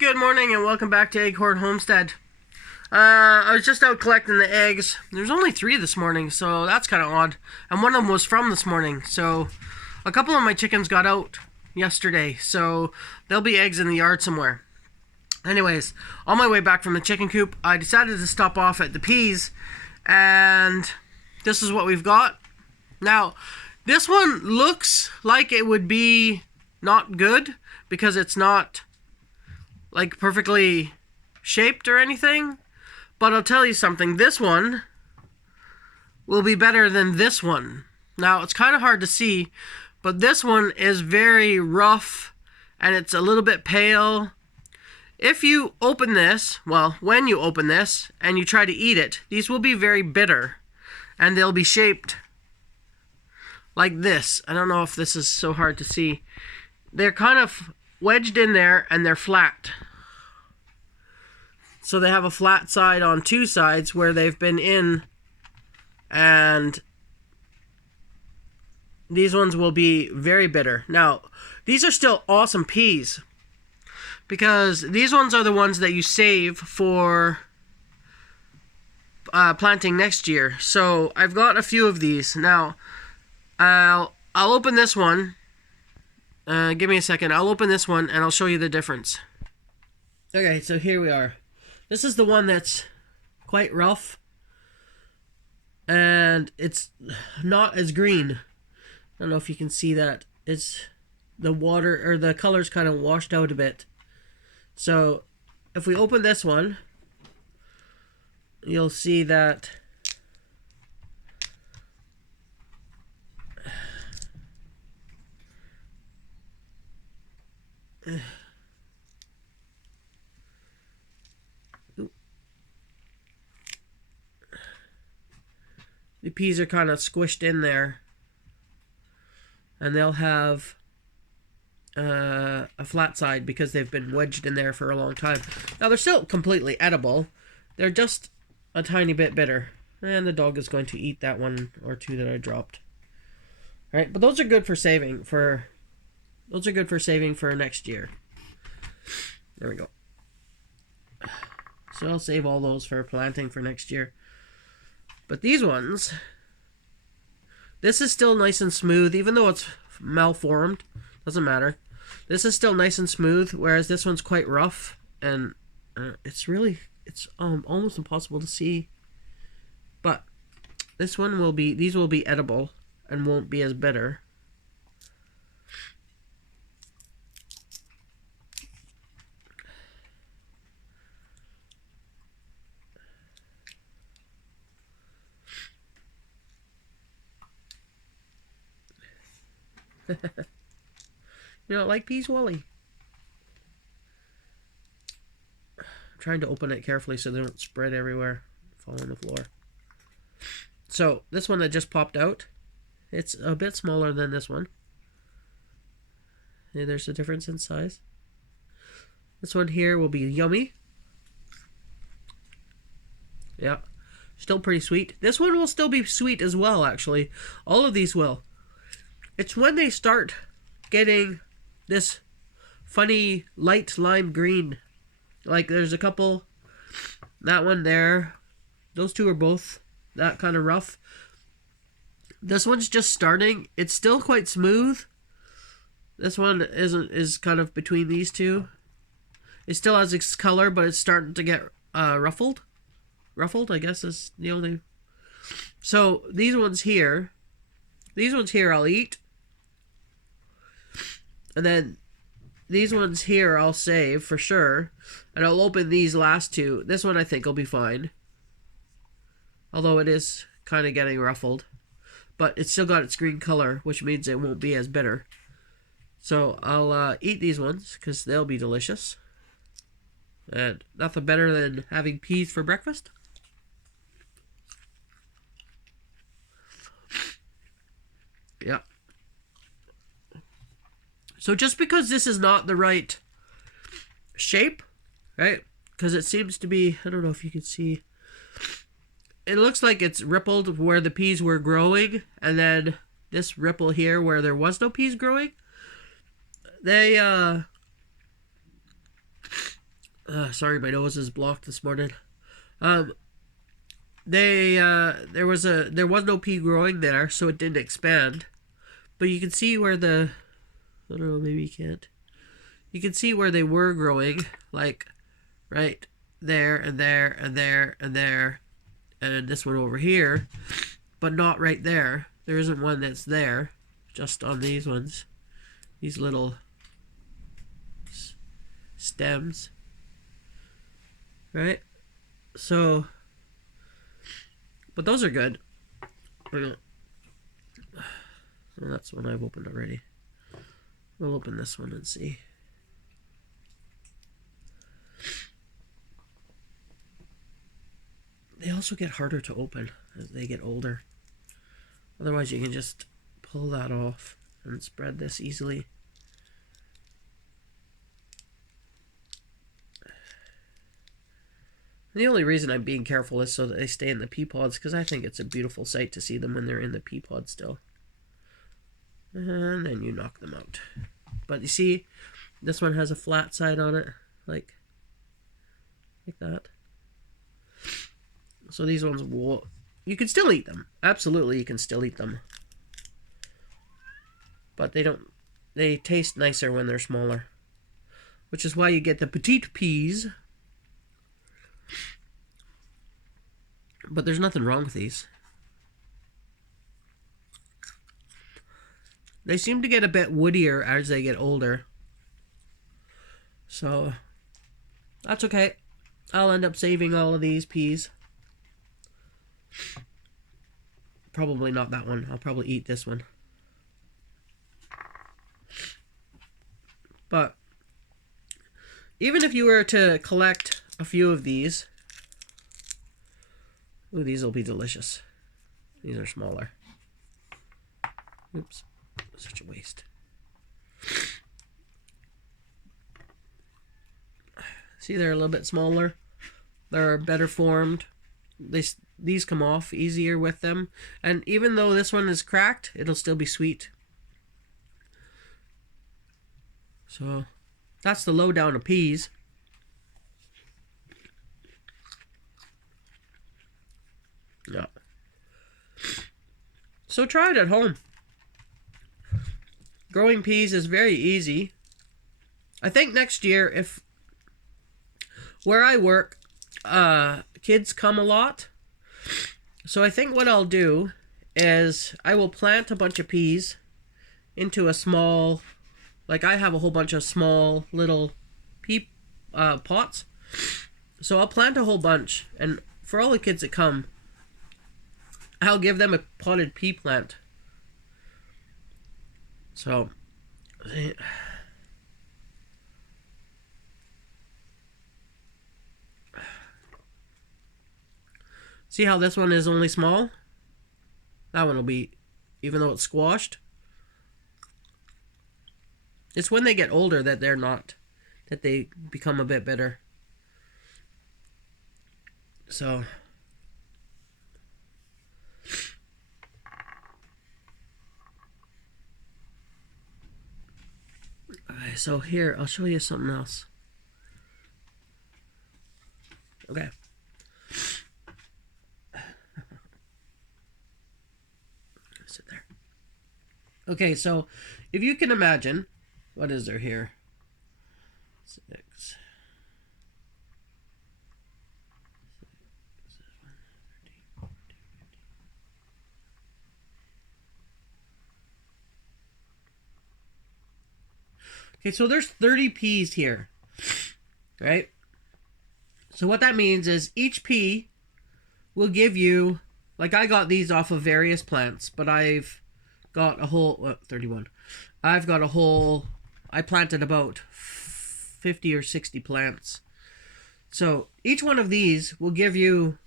Good morning and welcome back to Acorn Homestead. I was just out collecting the eggs. There's only 3 this morning, so that's kind of odd. And one of them was from this morning, so a couple of my chickens got out yesterday, so there'll be eggs in the yard somewhere. Anyways, on my way back from the chicken coop, I decided to stop off at the peas, and this is what we've got. Now, this one looks like it would be not good because it's not like perfectly shaped or anything, but I'll tell you something, this one will be better than this one. Now, it's kind of hard to see, but this one is very rough and it's a little bit pale. If you open this, well, when you open this and you try to eat it, these will be very bitter and they'll be shaped like this. I don't know if this is so hard to see. They're kind of wedged in there and they're flat. So they have a flat side on 2 sides where they've been in, and these ones will be very bitter. Now, these are still awesome peas because these ones are the ones that you save for planting next year. So I've got a few of these. Now, I'll open this one. Give me a second. I'll open this one and I'll show you the difference. Okay, so here we are. This is the one that's quite rough. And it's not as green. I don't know if you can see that. It's the water, or the color's kind of washed out a bit. So, if we open this one, you'll see that the peas are kind of squished in there, and they'll have a flat side because they've been wedged in there for a long time. Now, they're still completely edible. They're just a tiny bit bitter, and the dog is going to eat that 1 or 2 that I dropped. All right, but those are good for saving for next year. There we go. So I'll save all those for planting for next year. But these ones, this is still nice and smooth, even though it's malformed. Doesn't matter. This is still nice and smooth, whereas this one's quite rough, and it's almost impossible to see. But these will be edible and won't be as bitter. You don't like peas, Wally? I'm trying to open it carefully so they don't spread everywhere, fall on the floor. So, this one that just popped out, it's a bit smaller than this one. And there's a difference in size. This one here will be yummy. Yeah, still pretty sweet. This one will still be sweet as well, actually. All of these will. It's when they start getting this funny light lime green. Like there's a couple, that one there. Those 2 are both that kind of rough. This one's just starting. It's still quite smooth. This one is kind of between these 2. It still has its color, but it's starting to get ruffled. Ruffled, I guess, is the only. So these ones here I'll eat. And then these ones here I'll save for sure. And I'll open these last 2. This one I think will be fine. Although it is kind of getting ruffled. But it's still got its green color, which means it won't be as bitter. So I'll eat these ones because they'll be delicious. And nothing better than having peas for breakfast. Yeah. So just because this is not the right shape, right? Because it seems to be, I don't know if you can see. It looks like it's rippled where the peas were growing, and then this ripple here where there was no peas growing. They Sorry, my nose is blocked this morning. Um, there was no pea growing there, so it didn't expand. But you can see where I don't know, maybe you can't. You can see where they were growing, like right there and there and there and there, and this one over here, but not right there. There isn't one that's there, just on these ones, these little stems, right? So, but those are good. Well, that's one I've opened already. We'll open this one and see. They also get harder to open as they get older. Otherwise, you can just pull that off and spread this easily. The only reason I'm being careful is so that they stay in the pea pods, because I think it's a beautiful sight to see them when they're in the pea pod still. And then you knock them out. But you see, this one has a flat side on it, like that. So these ones will, you can still eat them. Absolutely, you can still eat them. But they taste nicer when they're smaller. Which is why you get the petite peas. But there's nothing wrong with these. They seem to get a bit woodier as they get older. So, that's okay. I'll end up saving all of these peas. Probably not that one. I'll probably eat this one. But, even if you were to collect a few of these, ooh, these will be delicious. These are smaller. Oops. Such a waste. See, they're a little bit smaller. They're better formed. These come off easier with them. And even though this one is cracked, it'll still be sweet. So, that's the lowdown of peas. Yeah. So try it at home. Growing peas is very easy. I think next year, if where I work, kids come a lot. So I think what I'll do is I will plant a bunch of peas into a small, like I have a whole bunch of small little pea pots. So I'll plant a whole bunch, and for all the kids that come, I'll give them a potted pea plant. So, see how this one is only small? That one will be, even though it's squashed. It's when they get older that they're not, that they become a bit bitter. So, okay, so here, I'll show you something else. Okay. Sit there. Okay, so if you can imagine, what is there here? 6. Okay, so there's 30 peas here, right? So what that means is each pea will give you, like I got these off of various plants, but I've got a whole, 31. I've got a whole, I planted about 50 or 60 plants. So each one of these will give you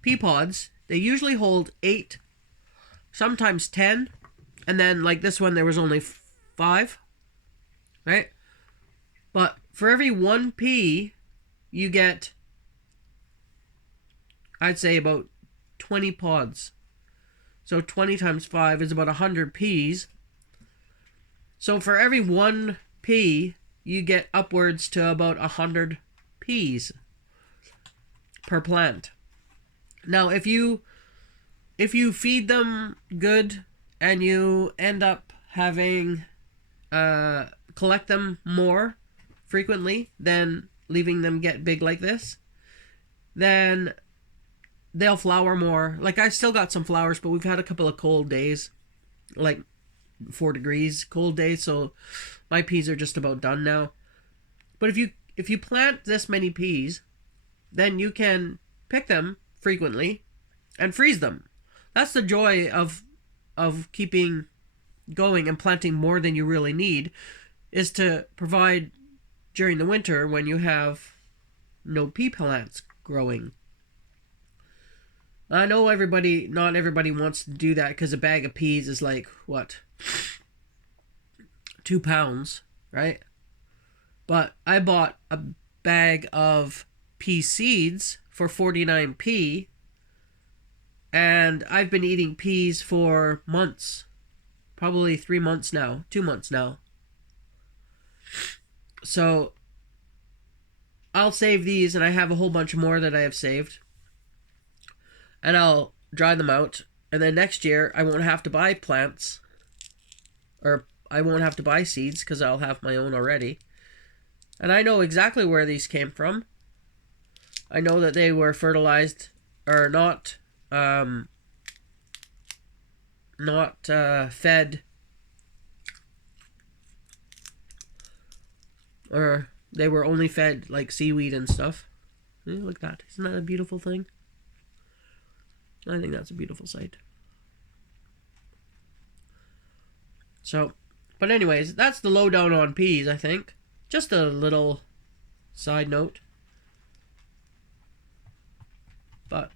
pea pods. They usually hold 8, sometimes 10. And then like this one, there was only 5. Right? But for every 1 pea, you get, I'd say, about 20 pods. So 20 times 5 is about 100 peas. So for every 1 pea, you get upwards to about 100 peas per plant. Now, if you feed them good and you end up having collect them more frequently than leaving them get big like this, then they'll flower more. Like, I still got some flowers, but we've had a couple of cold days, like 4 degrees cold days, so my peas are just about done now. But if you plant this many peas, then you can pick them frequently and freeze them. That's the joy of keeping going and planting more than you really need, is to provide during the winter when you have no pea plants growing. I know not everybody wants to do that, because a bag of peas is like, what, 2 pounds, right? But I bought a bag of pea seeds for 49p, and I've been eating peas for months. Probably 3 months now, 2 months now. So I'll save these, and I have a whole bunch more that I have saved. And I'll dry them out, and then next year I won't have to buy plants, or I won't have to buy seeds, because I'll have my own already. And I know exactly where these came from. I know that they were fertilized, or not fed, or they were only fed like seaweed and stuff. Look at that. Isn't that a beautiful thing? I think that's a beautiful sight. So, but anyways, that's the lowdown on peas, I think. Just a little side note. But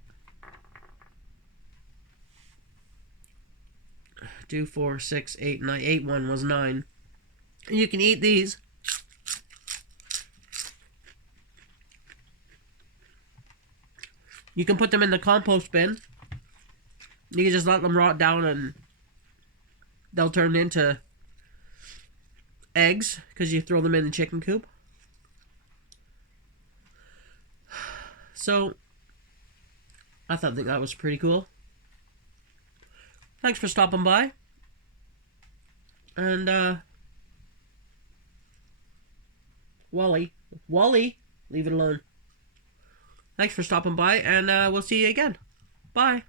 2, 4, 6, 8, 9. 8 one was 9. And you can eat these. You can put them in the compost bin. You can just let them rot down, and they'll turn into eggs, because you throw them in the chicken coop. So I thought that was pretty cool. Thanks for stopping by. And Wally, leave it alone. Thanks for stopping by, and we'll see you again. Bye.